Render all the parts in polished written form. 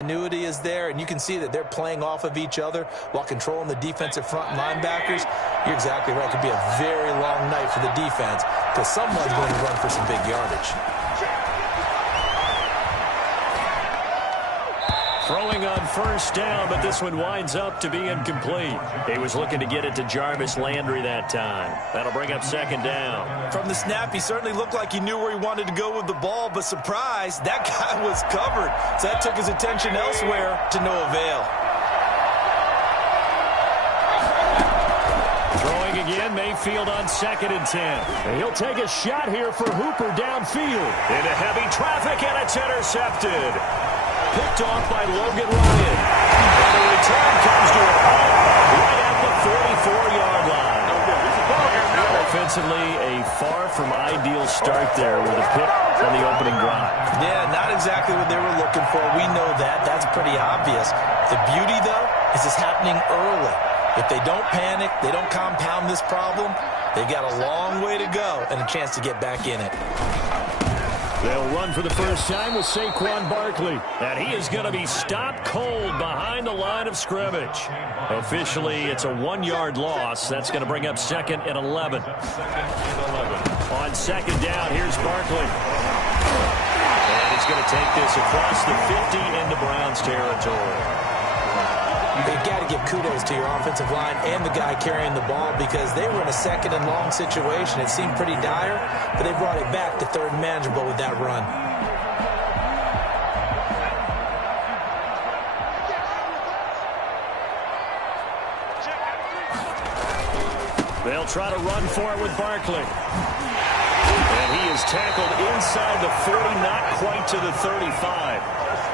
Continuity is there, and you can see that they're playing off of each other while controlling the defensive front linebackers. You're exactly right. It could be a very long night for the defense because someone's going to run for some big yardage. Throwing on first down, but this one winds up to be incomplete. He was looking to get it to Jarvis Landry that time. That'll bring up second down. From the snap, he certainly looked like he knew where he wanted to go with the ball, but surprise, that guy was covered. So that took his attention elsewhere to no avail. Throwing again, Mayfield on 2nd and 10. And he'll take a shot here for Hooper downfield. Into heavy traffic, and it's intercepted. Picked off by Logan Ryan. And the return comes to a halt right at the 44-yard line. Offensively, a far from ideal start there with a pick on the opening drive. Yeah, not exactly what they were looking for. We know that. That's pretty obvious. The beauty, though, is it's happening early. If they don't panic, they don't compound this problem, they've got a long way to go and a chance to get back in it. They'll run for the first time with Saquon Barkley. And he is going to be stopped cold behind the line of scrimmage. Officially, it's a 1-yard loss. That's going to bring up 2nd and 11. On second down, here's Barkley. And he's going to take this across the 50 into Browns territory. You've got to give kudos to your offensive line and the guy carrying the ball because they were in a 2nd and long situation. It seemed pretty dire, but they brought it back to 3rd and manageable with that run. They'll try to run for it with Barkley. And he is tackled inside the 40, not quite to the 35.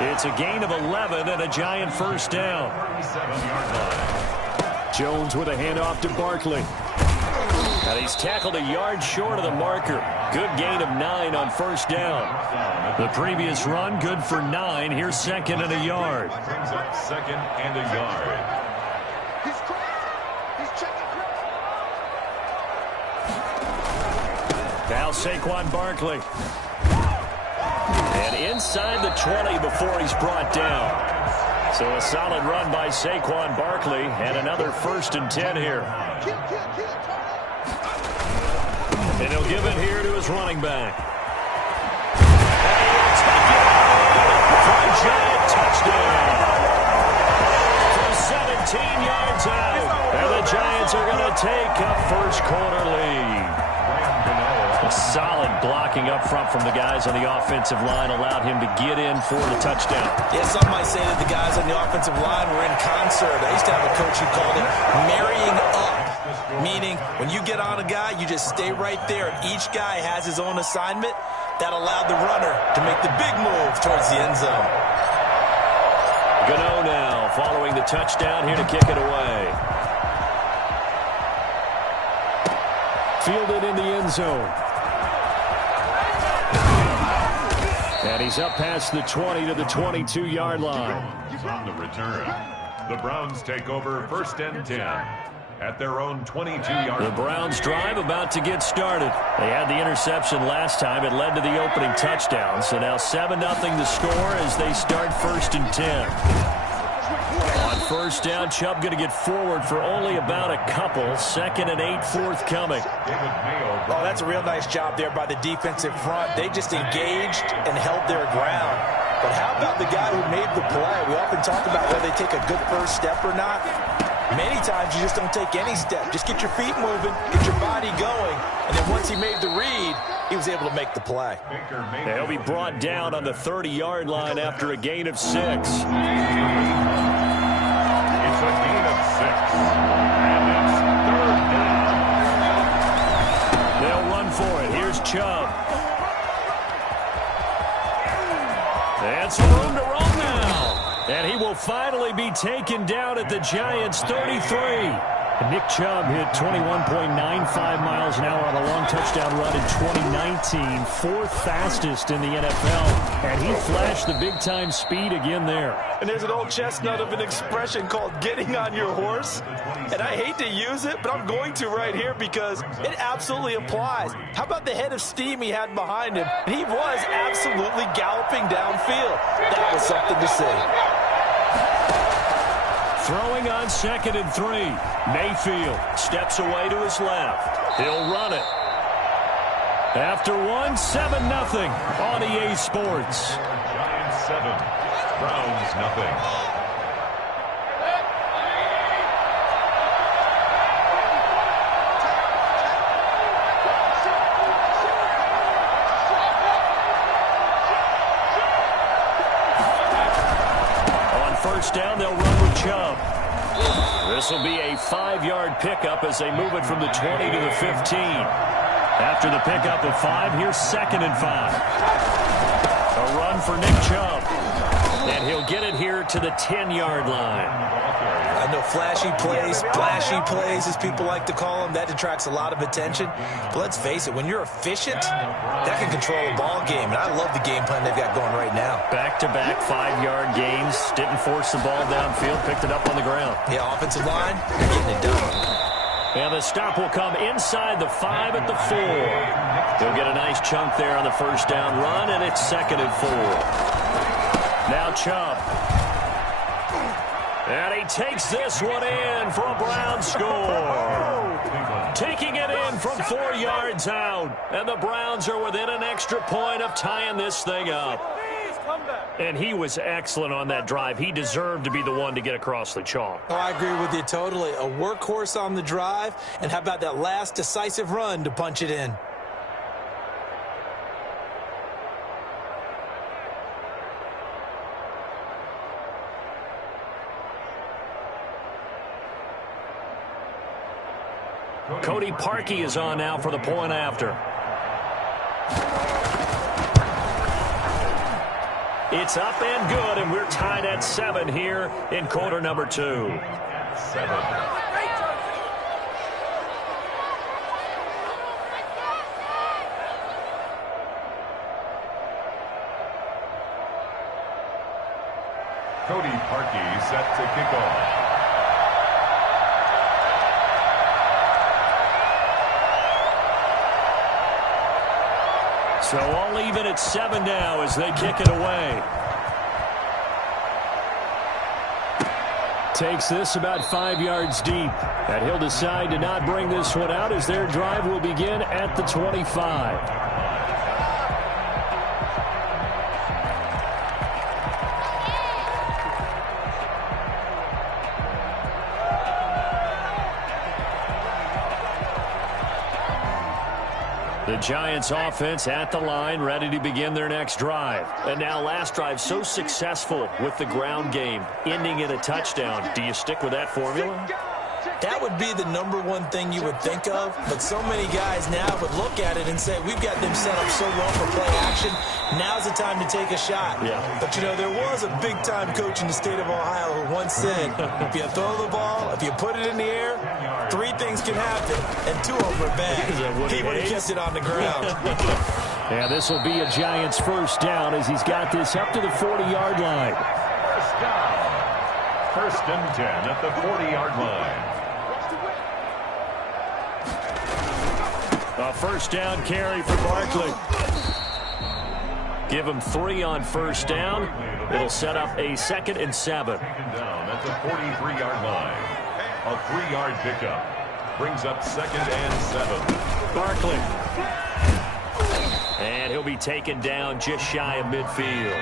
It's a gain of 11 and a giant first down. Jones with a handoff to Barkley. And he's tackled a yard short of the marker. Good gain of 9 on first down. The previous run, good for 9. Here's 2nd and a yard. Brings up 2nd and a yard. Now Saquon Barkley. And inside the 20 before he's brought down. So a solid run by Saquon Barkley and another 1st and 10 here. And he'll give it here to his running back. And he'll take it for a giant touchdown. From 17 yards out. And the Giants are going to take a first quarter lead. A solid blocking up front from the guys on the offensive line allowed him to get in for the touchdown. Yeah, some might say that the guys on the offensive line were in concert. I used to have a coach who called it marrying up, meaning when you get on a guy, you just stay right there, and each guy has his own assignment. That allowed the runner to make the big move towards the end zone. Gano now following the touchdown here to kick it away. Fielded in the end zone. And he's up past the 20 to the 22-yard line. On the return, the Browns take over 1st and 10 at their own 22-yard line. The Browns drive about to get started. They had the interception last time. It led to the opening touchdown. So now 7-0 the score as they start 1st and 10. On first down, Chubb going to get forward for only about a couple. 2nd and 8 forthcoming. Oh, that's a real nice job there by the defensive front. They just engaged and held their ground. But how about the guy who made the play? We often talk about whether they take a good first step or not. Many times you just don't take any step. Just get your feet moving, get your body going, and then once he made the read, he was able to make the play. He'll be brought down on the 30-yard line after a gain of 6. It's a gain of 6. And it's 3rd down. They'll run for it. Here's Chubb. And some room to run now. And he will finally be taken down at the Giants' 33. Nick Chubb hit 21.95 miles an hour on a long touchdown run in 2019, 4th fastest in the NFL, and he flashed the big-time speed again there. And there's an old chestnut of an expression called getting on your horse, and I hate to use it, but I'm going to right here because it absolutely applies. How about the head of steam he had behind him? He was absolutely galloping downfield. That was something to see. Throwing on 2nd and 3. Mayfield steps away to his left. He'll run it. After 7-0 on EA Sports. Giants 7, Browns nothing. On first down, they'll run with Chubb. This will be a 5-yard pickup as they move it from the 20 to the 15. After the pickup of 5, here's 2nd and 5. A run for Nick Chubb. And he'll get it here to the 10-yard line. I know flashy plays, flashy plays, as people like to call them, that detracts a lot of attention. But let's face it, when you're efficient, that can control a ball game. And I love the game plan they've got going right now. Back-to-back 5-yard gains. Didn't force the ball downfield. Picked it up on the ground. Yeah, offensive line, they're getting it done. And the stop will come inside the 5 at the 4. He'll get a nice chunk there on the first down run, and it's 2nd and 4. Now Chubb. And he takes this one in for a Brown score. Taking it in from 4 yards out. And the Browns are within an extra point of tying this thing up. And he was excellent on that drive. He deserved to be the one to get across the chalk. Oh, I agree with you totally. A workhorse on the drive. And how about that last decisive run to punch it in? Cody Parkey is on now for the point after. It's up and good, and we're tied at 7 here in quarter number 2. 7. Cody Parkey set to kick off. So all even at 7 now as they kick it away. Takes this about 5 yards deep. And he'll decide to not bring this one out as their drive will begin at the 25. The Giants offense at the line, ready to begin their next drive. And now last drive so successful with the ground game, ending in a touchdown. Do you stick with that formula? That would be the #1 thing you would think of, but so many guys now would look at it and say, we've got them set up so well for play action, now's the time to take a shot. Yeah. But, you know, there was a big-time coach in the state of Ohio who once said, if you throw the ball, if you put it in the air, 3 things can happen, and 2 of them are bad. He would have kept it on the ground. Yeah, this will be a Giants first down as he's got this up to the 40-yard line. First down. 1st and 10 at the 40-yard line. A first down carry for Barkley. Give him 3 on first down. It'll set up a 2nd and 7. Taken down at the 43-yard line. A 3-yard pickup. Brings up 2nd and 7. Barkley. And he'll be taken down just shy of midfield.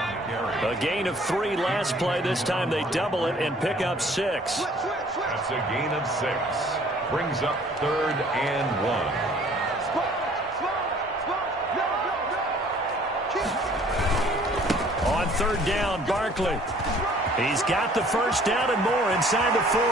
A gain of 3 last play. This time they double it and pick up 6. That's a gain of 6. Brings up 3rd and 1. On 3rd down, Barkley. He's got the first down and more inside the 40.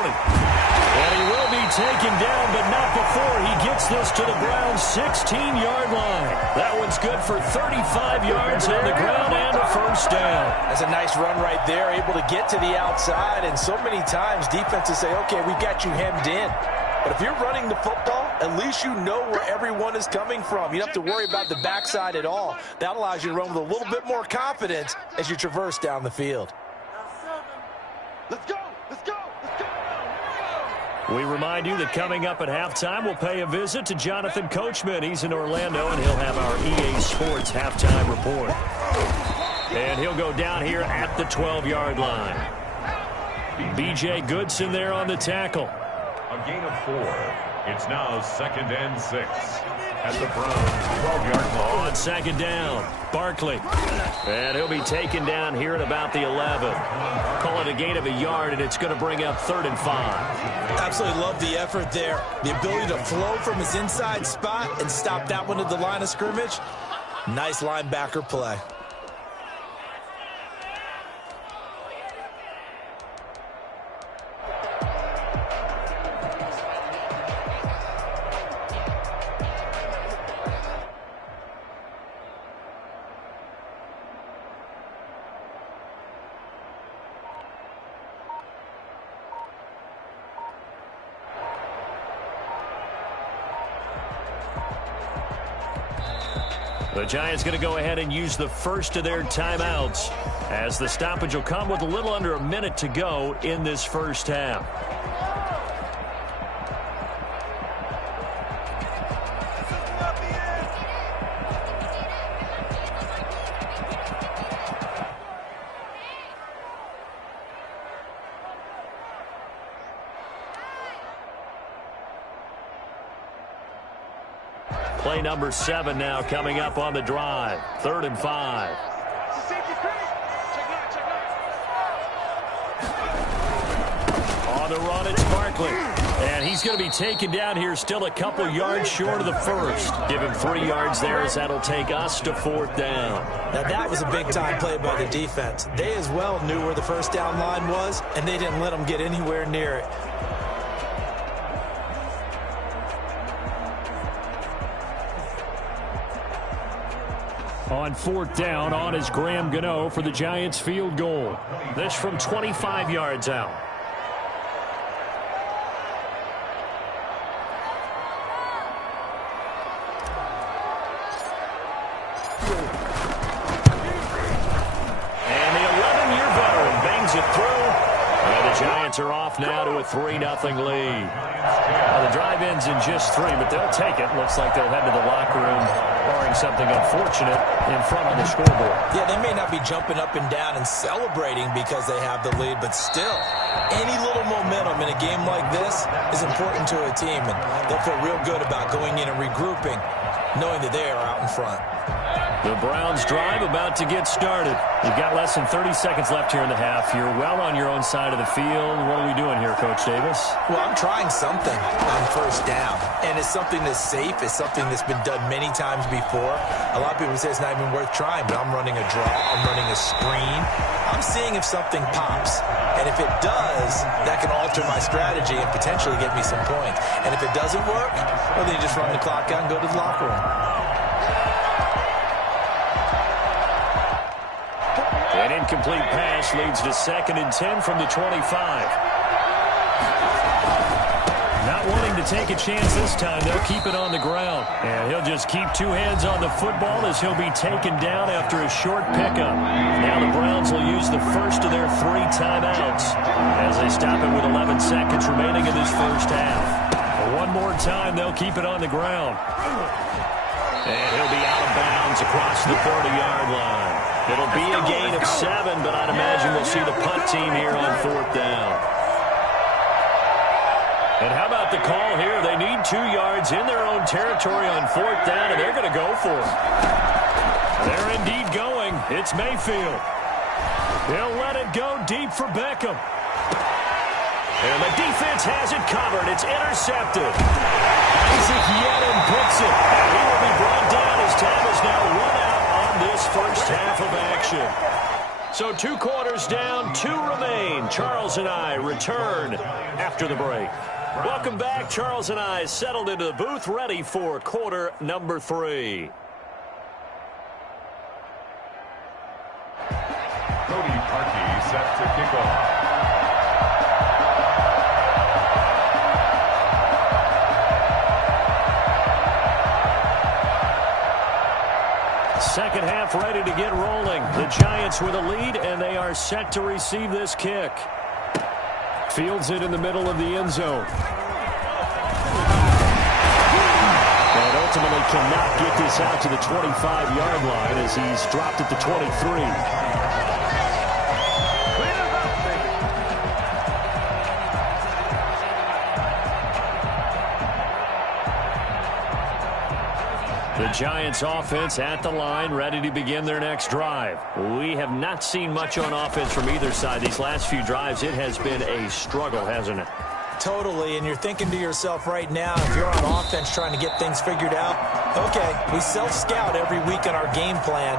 And he will be taken down, but not before he gets this to the Browns' 16-yard line. That one's good for 35 yards on the ground and a first down. That's a nice run right there, able to get to the outside. And so many times defenses say, okay, we've got you hemmed in. But if you're running the football, at least you know where everyone is coming from. You don't have to worry about the backside at all. That allows you to run with a little bit more confidence as you traverse down the field. Let's go! Let's go! Let's go! We remind you that coming up at halftime, we'll pay a visit to Jonathan Coachman. He's in Orlando, and he'll have our EA Sports halftime report. And he'll go down here at the 12-yard line. B.J. Goodson there on the tackle. A gain of 4. It's now 2nd and 6 at the Browns' 12-yard line. On 2nd down, Barkley. And he'll be taken down here at about the 11. Call it a gain of a yard, and it's going to bring up 3rd and 5. Absolutely love the effort there. The ability to flow from his inside spot and stop that one at the line of scrimmage. Nice linebacker play. The Giants going to go ahead and use the first of their timeouts as the stoppage will come with a little under a minute to go in this first half. Play number 7 now coming up on the drive. 3rd and 5. On the run, it's Barkley. And he's going to be taken down here still a couple yards short of the first. Give him 3 yards there as that'll take us to 4th down. Now that was a big-time play by the defense. They as well knew where the first down line was, and they didn't let them get anywhere near it. On 4th down, on is Graham Gano for the Giants field goal. This from 25 yards out. And the 11-year veteran bangs it through. And the Giants are off now to a 3-0 lead. Well, the drive ends in just 3, but they'll take it. Looks like they'll head to the locker room, barring something unfortunate, in front of the scoreboard. Yeah, they may not be jumping up and down and celebrating because they have the lead, but still, any little momentum in a game like this is important to a team, and they'll feel real good about going in and regrouping, knowing that they are out in front. The Browns drive about to get started. You've got less than 30 seconds left here in the half. You're well on your own side of the field. What are we doing here, Coach Davis? Well, I'm trying something on first down, and it's something that's safe. It's something that's been done many times before. A lot of people say it's not even worth trying, but I'm running a draw. I'm running a screen. I'm seeing if something pops, and if it does, that can alter my strategy and potentially get me some points. And if it doesn't work, well, then you just run the clock out and go to the locker room. An incomplete pass leads to 2nd and 10 from the 25. Not wanting to take a chance this time, they'll keep it on the ground. And he'll just keep 2 hands on the football as he'll be taken down after a short pickup. Now the Browns will use the first of their 3 timeouts as they stop it with 11 seconds remaining in this first half. One more time, they'll keep it on the ground. And he'll be out of bounds across the 30-yard line. It'll be a gain of 7, but I'd imagine we'll see the punt team here on 4th down. And how about the call here? They need 2 yards in their own territory on 4th down, and they're going to go for it. They're indeed going. It's Mayfield. He'll let it go deep for Beckham. And the defense has it covered. It's intercepted. Isaac Yenin picks it. And he will be brought down as time is now run out on this first half of action. So 2 quarters down, 2 remain. Charles and I return after the break. Welcome back. Charles and I settled into the booth, ready for quarter number 3. Cody Parkey set to kick off. Second half ready to get rolling. The Giants with a lead, and they are set to receive this kick. Fields it in the middle of the end zone. And ultimately cannot get this out to the 25-yard line as he's dropped at the 23. The Giants offense at the line, ready to begin their next drive. We have not seen much on offense from either side. These last few drives, it has been a struggle, hasn't it? Totally, and you're thinking to yourself right now, if you're on offense trying to get things figured out, okay, we self-scout every week on our game plan.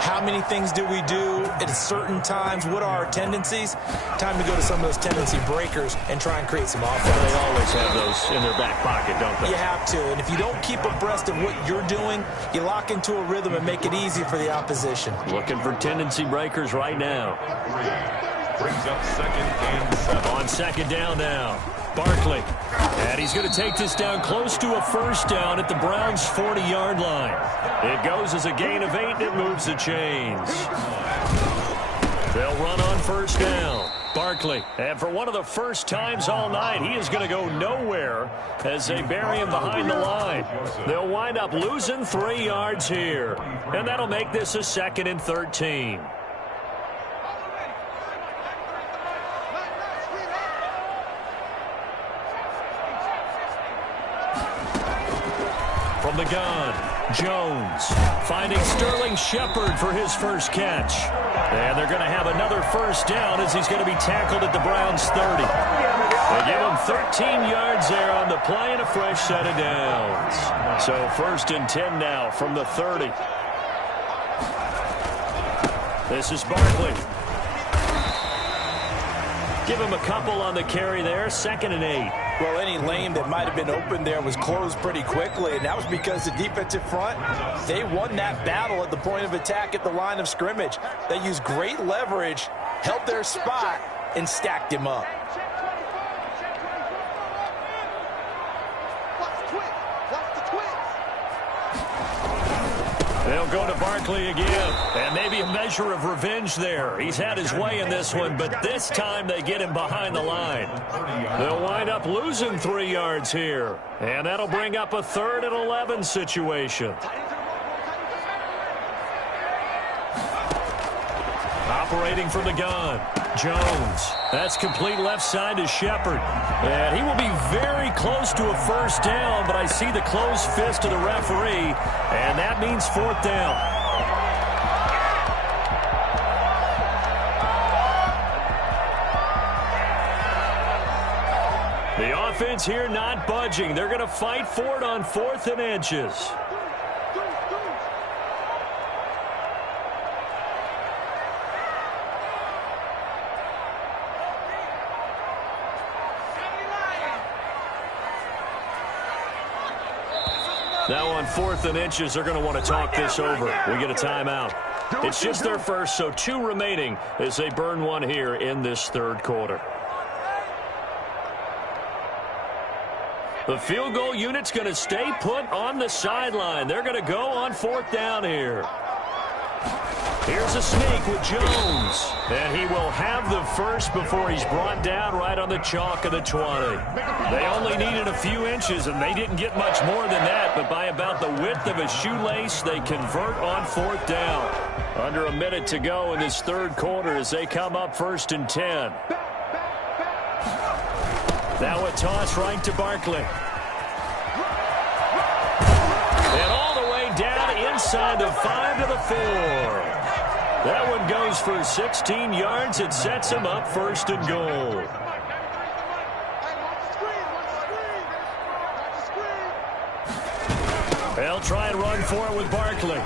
How many things do we do at certain times? What are our tendencies? Time to go to some of those tendency breakers and try and create some offense. They always have those in their back pocket, don't they? You have to, and if you don't keep abreast of what you're doing, you lock into a rhythm and make it easy for the opposition. Looking for tendency breakers right now. Brings up 2nd and 7. On 2nd down now, Barkley. And he's going to take this down close to a 1st down at the Browns' 40-yard line. It goes as a gain of 8, and it moves the chains. They'll run on 1st down. Barkley, and for one of the first times all night, he is going to go nowhere as they bury him behind the line. They'll wind up losing 3 yards here, and that'll make this a 2nd and 13. From the gun, Jones finding Sterling Shepard for his first catch. And they're going to have another 1st down as he's going to be tackled at the Browns' 30. They give him 13 yards there on the play and a fresh set of downs. So 1st and 10 now from the 30. This is Barkley. Give him a couple on the carry there, 2nd and 8. Well, any lane that might have been open there was closed pretty quickly, and that was because the defensive front, they won that battle at the point of attack at the line of scrimmage. They used great leverage, held their spot, and stacked him up. They'll go to Barkley again, and maybe a measure of revenge there. He's had his way in this one, but this time they get him behind the line. They'll wind up losing 3 yards here, and that'll bring up a 3rd and 11 situation. Operating from the gun, Jones. That's complete left side to Shepard. And he will be very close to a 1st down, but I see the closed fist of the referee, and that means 4th down. The offense here not budging. They're going to fight for it on 4th and inches. Now on 4th and inches, they're going to want to talk this over. We get a timeout. It's just their first, so 2 remaining as they burn one here in this 3rd quarter. The field goal unit's going to stay put on the sideline. They're going to go on 4th down here. Here's a sneak with Jones. And he will have the first before he's brought down right on the chalk of the 20. They only needed a few inches, and they didn't get much more than that. But by about the width of a shoelace, they convert on 4th down. Under a minute to go in this 3rd quarter as they come up 1st and 10. Now a toss right to Barkley. And all the way down inside the 5 to the 4. That one goes for 16 yards. It sets him up 1st and goal. They'll try and run for it with Barkley.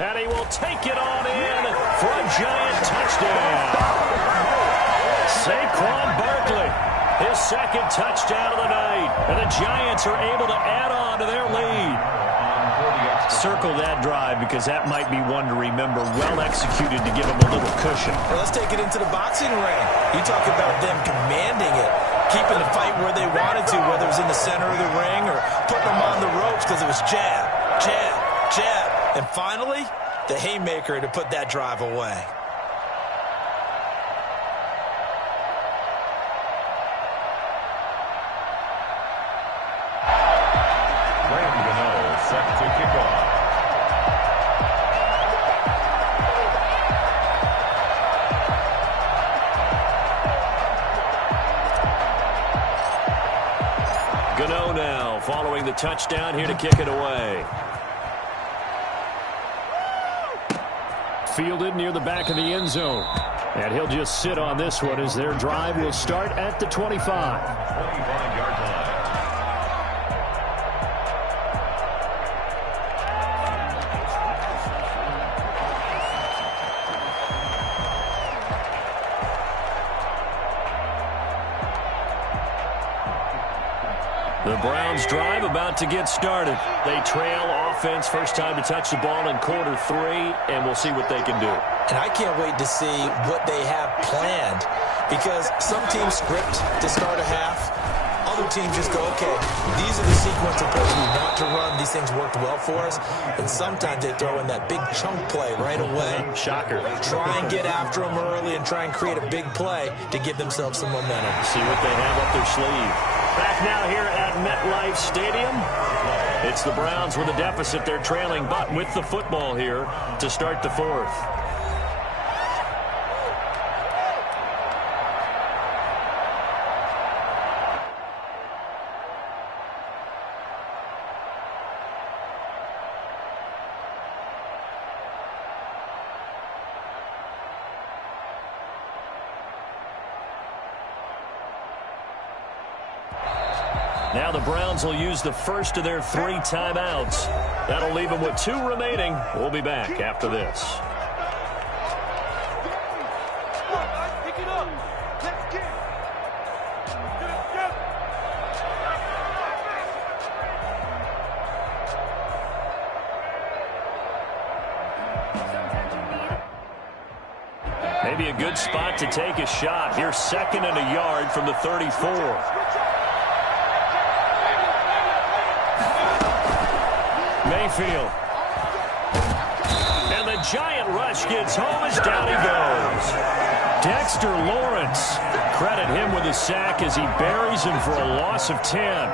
And he will take it on in for a Giant touchdown. Saquon Barkley, his 2nd touchdown of the night. And the Giants are able to add on to their lead. Circle that drive because that might be one to remember. Well executed to give them a little cushion. Well, let's take it into the boxing ring. You talk about them commanding it, keeping the fight where they wanted to, whether it was in the center of the ring or putting them on the ropes because it was jab, jab, jab. And finally, the haymaker to put that drive away. Set to kick off. Gano now following the touchdown here to kick it away. fielded near the back of the end zone. And he'll just sit on this one as their drive will start at the 25. 25-yard line. The Browns drive about to get started. They trail offense, first time to touch the ball in quarter 3, and we'll see what they can do. And I can't wait to see what they have planned, because some teams script to start a half. Other teams just go, okay, these are the sequence of plays we want to run. These things worked well for us. And sometimes they throw in that big chunk play right away. Shocker. Try and get after them early and try and create a big play to give themselves some momentum. See what they have up their sleeve. Back now here at MetLife Stadium. It's the Browns with a deficit. They're trailing, but with the football here to start the 4th. Now the Browns will use the first of their 3 timeouts. That'll leave them with 2 remaining. We'll be back after this. Pick it up. Let's get Maybe a good spot to take a shot. Here's 2nd and a yard from the 34. Mayfield. And the giant rush gets home as down he goes. Dexter Lawrence. Credit him with a sack as he buries him for a loss of 10.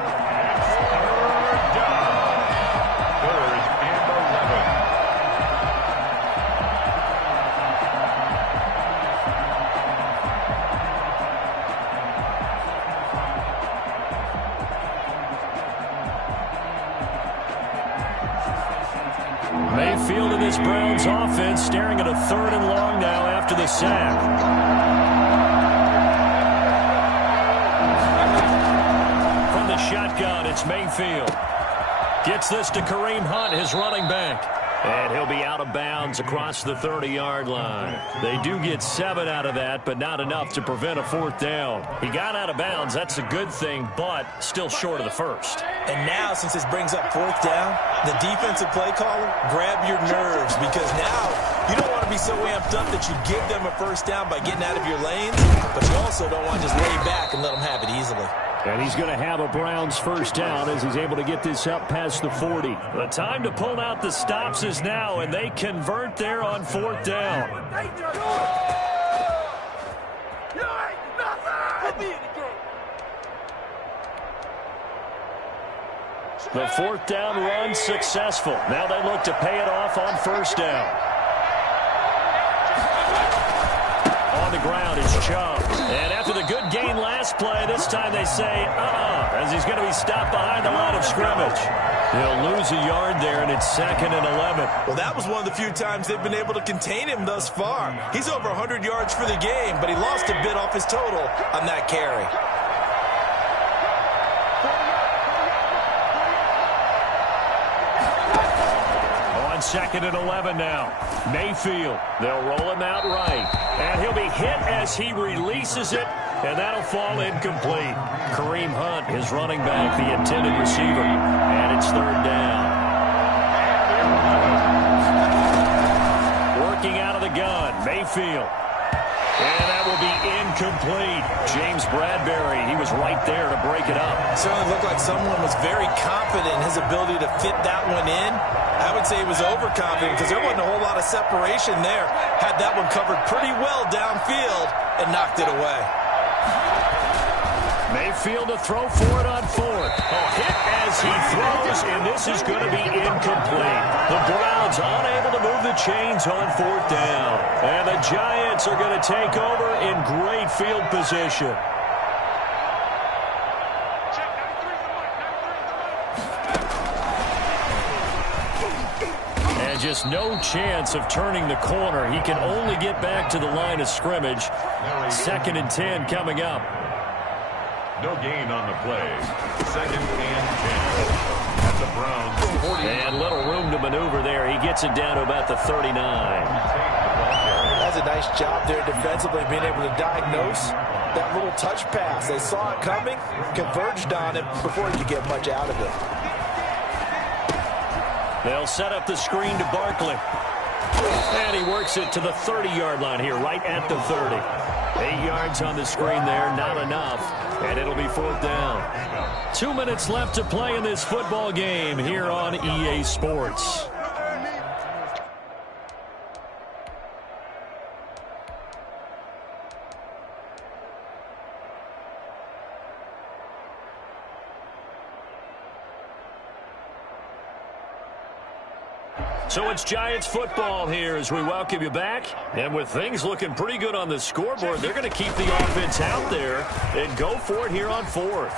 Mayfield in this Browns offense staring at a 3rd and long now after the sack. From the shotgun, it's Mayfield. Gets this to Kareem Hunt, his running back. And he'll be out of bounds across the 30-yard line. They do get 7 out of that, but not enough to prevent a 4th down. He got out of bounds. That's a good thing, but still short of the 1st. And now, since this brings up 4th down, the defensive play caller, grab your nerves, because now you don't want to be so amped up that you give them a 1st down by getting out of your lanes, but you also don't want to just lay back and let them have it easily. And he's going to have a Browns 1st down as he's able to get this up past the 40. The time to pull out the stops is now, and they convert there on 4th down. The 4th down run successful. Now they look to pay it off on 1st down. On the ground is Chubb. And after the good gain last play, this time they say, as he's going to be stopped behind the line of scrimmage. He'll lose a yard there, and it's 2nd and 11. Well, that was one of the few times they've been able to contain him thus far. He's over 100 yards for the game, but he lost a bit off his total on that carry. On 2nd and 11 now. Mayfield. They'll roll him out right. And he'll be hit as he releases it, and that'll fall incomplete. Kareem Hunt, his running back, the intended receiver. And it's 3rd down. Working out of the gun, Mayfield. And that will be incomplete. James Bradbury, he was right there to break it up. It certainly looked like someone was very confident in his ability to fit that one in. I would say he was overconfident because there wasn't a whole lot of separation there. Had that one covered pretty well downfield and knocked it away. Mayfield to throw for it on 4th. A hit as he throws, and this is going to be incomplete. The Browns unable to move the chains on 4th down. And the Giants are going to take over in great field position. And And just no chance of turning the corner. He can only get back to the line of scrimmage. 2nd and 10 coming up. No gain on the play. 2nd and 10. At the Browns 40. And little room to maneuver there. He gets it down to about the 39. That's a nice job there defensively, being able to diagnose that little touch pass. They saw it coming, converged on it before you get much out of it. They'll set up the screen to Barkley. And he works it to the 30-yard line here, right at the 30. 8 yards on the screen there, not enough. And it'll be 4th down. 2 minutes left to play in this football game here on EA Sports. So it's Giants football here as we welcome you back. And with things looking pretty good on the scoreboard, they're going to keep the offense out there and go for it here on 4th.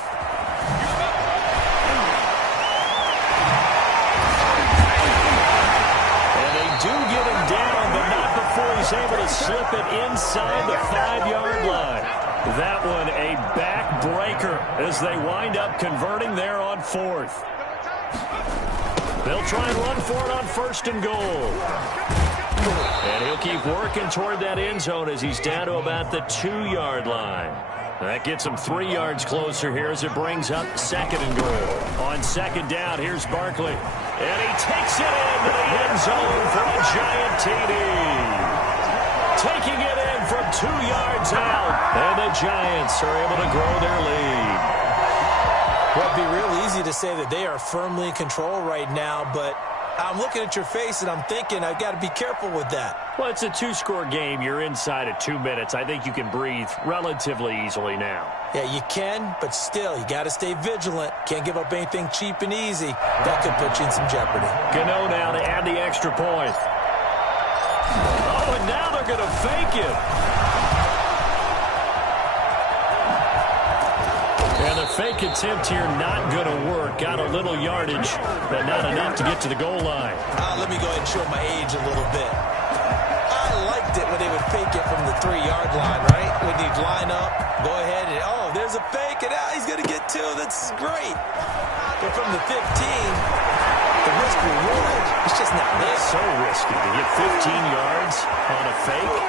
And they do get him down, but not before he's able to slip it inside the 5-yard line. That one a backbreaker as they wind up converting there on 4th. They'll try and run for it on 1st and goal. And he'll keep working toward that end zone as he's down to about the 2-yard line. That gets him 3 yards closer here as it brings up 2nd and goal. On 2nd down, here's Barkley. And he takes it into the end zone for a giant TD. Taking it in from 2 yards out. And the Giants are able to grow their lead. Well, it'd be real easy to say that they are firmly in control right now, but I'm looking at your face and I'm thinking I've got to be careful with that. Well, it's a 2-score game. You're inside of 2 minutes. I think you can breathe relatively easily now. Yeah, you can, but still, you got to stay vigilant. Can't give up anything cheap and easy. That could put you in some jeopardy. Gano now to add the extra point. Oh, and now they're going to fake it. And the fake attempt here not going to work. Got a little yardage, but not enough to get to the goal line. Let me go ahead and show my age a little bit. I liked it when they would fake it from the 3-yard line, right? When you'd line up, go ahead and, oh, there's a fake, and he's going to get 2. That's great. But from the 15, the risk reward, it's just not there. It's so risky to get 15 yards on a fake.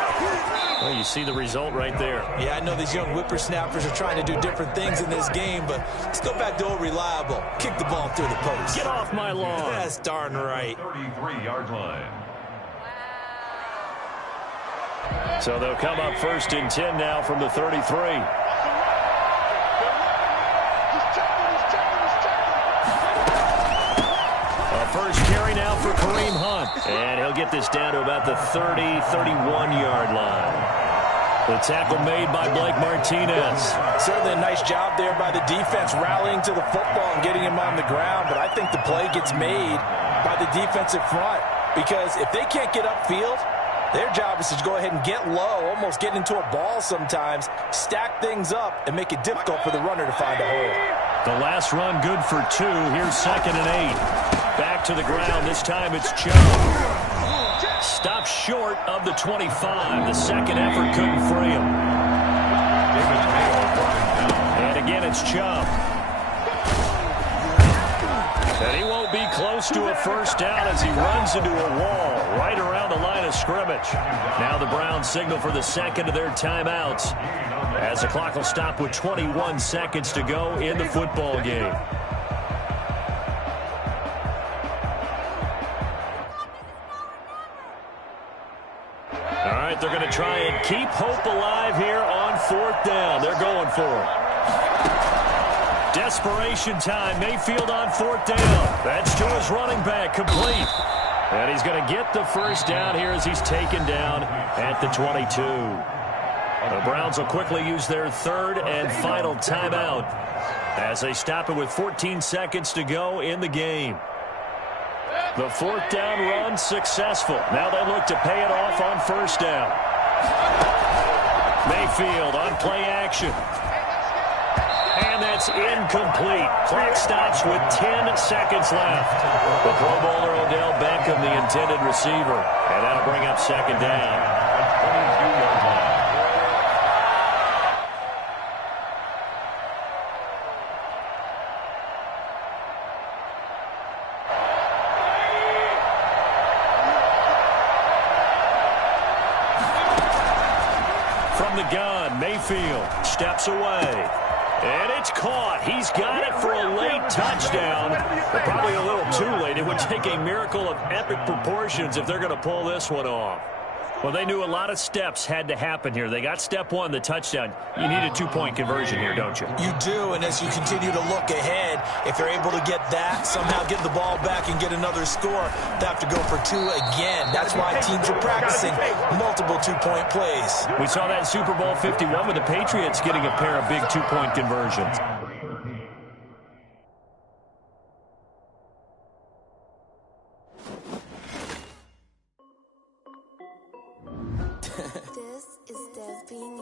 Well, you see the result right there. Yeah, I know these young whippersnappers are trying to do different things in this game, but let's go back to old reliable. Kick the ball through the post. Get off my lawn. That's darn right. 33-yard line. So they'll come up 1st and 10 now from the 33. First carry now for Kareem Hunt. And he'll get this down to about the 30, 31-yard line. The tackle made by Blake Martinez. Certainly a nice job there by the defense rallying to the football and getting him on the ground. But I think the play gets made by the defensive front. Because if they can't get upfield, their job is to go ahead and get low, almost get into a ball sometimes, stack things up, and make it difficult for the runner to find a hole. The last run good for 2. Here's 2nd and 8. Back to the ground. This time it's Chubb. Stopped short of the 25. The second effort couldn't free him. And again it's Chubb. And he won't be close to a first down as he runs into a wall right around the line of scrimmage. Now the Browns signal for the second of their timeouts as the clock will stop with 21 seconds to go in the football game. All right, they're going to try and keep hope alive here on 4th down. They're going for it. Desperation time. Mayfield on 4th down. That's to his running back. Complete. And he's going to get the first down here as he's taken down at the 22. The Browns will quickly use their 3rd and final timeout as they stop it with 14 seconds to go in the game. The 4th down run successful. Now they look to pay it off on 1st down. Mayfield on play action. And that That's incomplete. Clock stops with 10 seconds left. The Pro Bowler Odell Beckham, the intended receiver. And that'll bring up second down. 22-yard line. From the gun, Mayfield steps away. And it's caught. He's got it for a late touchdown. But probably a little too late. It would take a miracle of epic proportions if they're going to pull this one off. Well, they knew a lot of steps had to happen here. They got step one, the touchdown. You need a two-point conversion here, don't you? You do, and as you continue to look ahead, if they're able to get that, somehow get the ball back and get another score, they have to go for two again. That's why teams are practicing multiple two-point plays. We saw that in Super Bowl 51 with the Patriots getting a pair of big two-point conversions. This is Dev being